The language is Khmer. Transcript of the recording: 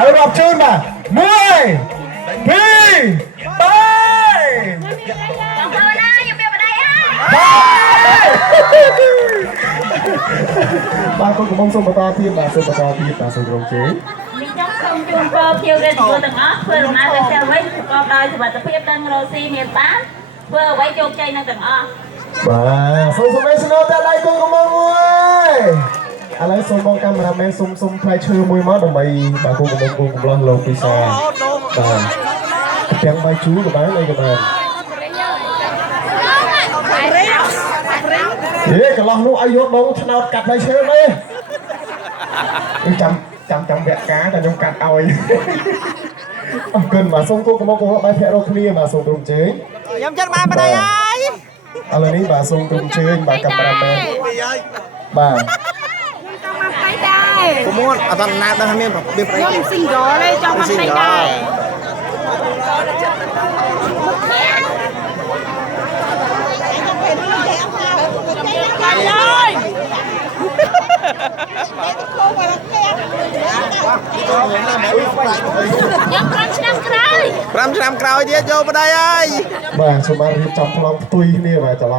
ឲ្យរាប់ជូនបាទ1 2 3បាទគុំកំពុងសូមបន្តទៀតបាទសូមបន្តទៀតបាទសូមរងជេរខ្ញុំសូមជូនពរភ្ញៀវរាជការទាំងអស់ធ្វើដំណើរទៅផ្ទះវិញប្រកបដោយសុវត្ថិភាពទាំងរស់ស៊ីមានបានធ្វើអ្វីជោគជ័យនឹងទាំងអស់បាទសូមសម្ដែងស្នូតែដៃគូកំពុងមួយឥឡូវសូមបងកាមេរ៉ាមែនសុំផ្លែឈើមួយមកដើម្បីបាទគូកំពុងកំឡោះលោកពិសាបាទទាំងបាយជូរក៏បានអីក៏បានកន្លោះនោះឲ្យយកដងឆ្នោតកាត់ផ្លែឈើទេចាំវគ្គការតែខ្ញុំកាត់ឲ្យអរគុណបាទសូមគូកំពុងបាយភ័ក្ររកគ្នាបាទសូមទ្រង់ជើញខ្ញុំចឹងបានបណ្ដៃហើយឥឡូវនេះបាទសូមទ្រង់ជើញបាទកាមេរ៉ាមែនបាទผมม้วนเอาตอนน้าได้เมียแบบเบี้ยไปខ្ញុំស៊ីរเลยចង់មកស្អីដែរខ្ញុំ5ឆ្នាំក្រោយ5ឆ្នាំក្រោយទៀតយកបណ្ដៃហើយបាទសូមបានរៀបចំប្លង់ផ្ទុយគ្នាបាទច្រឡំ